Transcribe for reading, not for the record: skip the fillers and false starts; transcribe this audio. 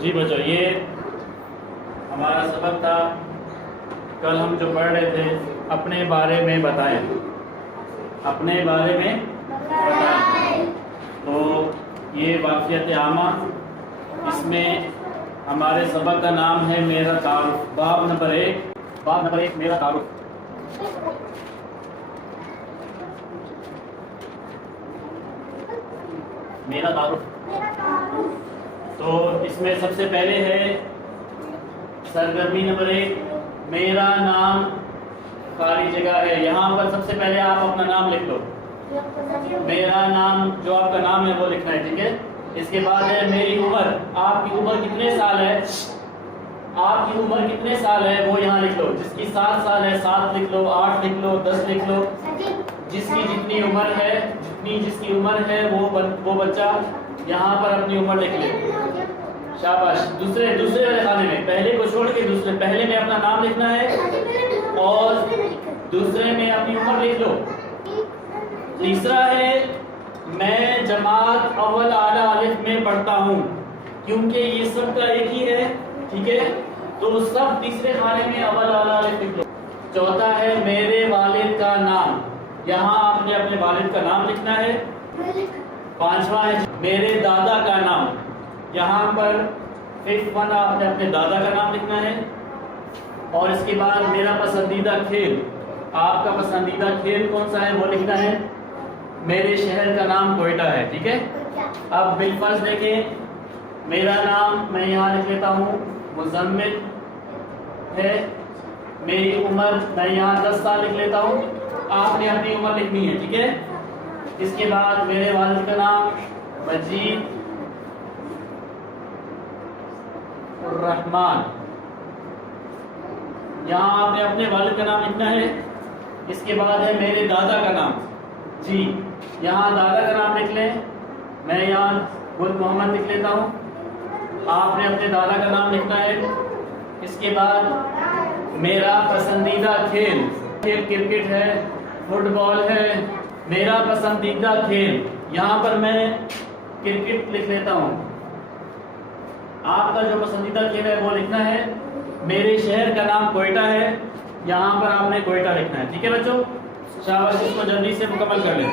جی بچوں، یہ ہمارا سبق تھا۔ کل ہم جو پڑھ رہے تھے اپنے بارے میں بتائیں، اپنے بارے میں بتائیں۔ تو یہ واقعات عامہ، اس میں ہمارے سبق کا نام ہے میرا تعارف۔ باب نمبر 1 میرا تعارف۔ میرا تعارف تو اس میں سب سے پہلے ہے سرگرمی نمبر 1، میرا نام خالی جگہ ہے۔ یہاں پر سب سے پہلے آپ اپنا نام لکھ لو۔ میرا نام جو آپ کا نام ہے وہ لکھنا ہے، ٹھیک ہے۔ اس کے بعد ہے میری عمر۔ آپ کی عمر کتنے سال ہے؟ آپ کی عمر کتنے سال ہے وہ یہاں لکھ لو۔ جس کی 7 سال ہے 7 لکھ لو، 8 لکھ لو، 10 لکھ لو۔ جس کی جتنی عمر ہے، جس کی عمر ہے وہ بچہ یہاں پر اپنی عمر لکھ لے۔ شاباش۔ دوسرے والے خانے میں پہلے کو چھوڑ کے پہلے میں اپنا نام لکھنا ہے اور دوسرے میں اپنی عمر لکھ لو۔ تیسرا ہے میں جماعت اول اعلیٰ الف میں پڑھتا ہوں، کیونکہ یہ سب کا ایک ہی ہے، ٹھیک ہے۔ تو سب تیسرے خانے میں اول اعلیٰ الف لکھ لو۔ چوتھا ہے میرے والد کا نام، یہاں آپ نے اپنے والد کا نام لکھنا ہے۔ پانچواں ہے میرے دادا کا نام، یہاں پر 5th آپ نے اپنے دادا کا نام لکھنا ہے۔ اور اس کے بعد میرا پسندیدہ کھیل، آپ کا پسندیدہ کھیل کون سا ہے وہ لکھنا ہے۔ میرے شہر کا نام کوئٹہ ہے، ٹھیک ہے۔ اب بالفرض دیکھیں، میرا نام میں یہاں لکھ لیتا ہوں مزمل ہے۔ میری عمر میں یہاں 10 سال لکھ لیتا ہوں۔ آپ نے اپنی عمر لکھنی ہے، ٹھیک ہے۔ اس کے بعد میرے والد کا نام مجید الرحمن، یہاں آپ نے اپنے والد کا نام لکھنا ہے۔ اس کے بعد ہے میرے دادا کا نام، جی یہاں دادا کا نام لکھ لیں۔ میں یہاں گل محمد لکھ لیتا ہوں، آپ نے اپنے دادا کا نام لکھنا ہے۔ اس کے بعد میرا پسندیدہ کھیل کرکٹ ہے، فٹ بال ہے۔ میرا پسندیدہ کھیل، یہاں پر میں کرکٹ لکھ لیتا ہوں۔ آپ کا جو پسندیدہ کھیل ہے وہ لکھنا ہے۔ میرے شہر کا نام کوئٹہ ہے، یہاں پر آپ نے کوئٹہ لکھنا ہے، ٹھیک ہے بچوں۔ شاباش، اس کو جلدی سے مکمل کر لیں۔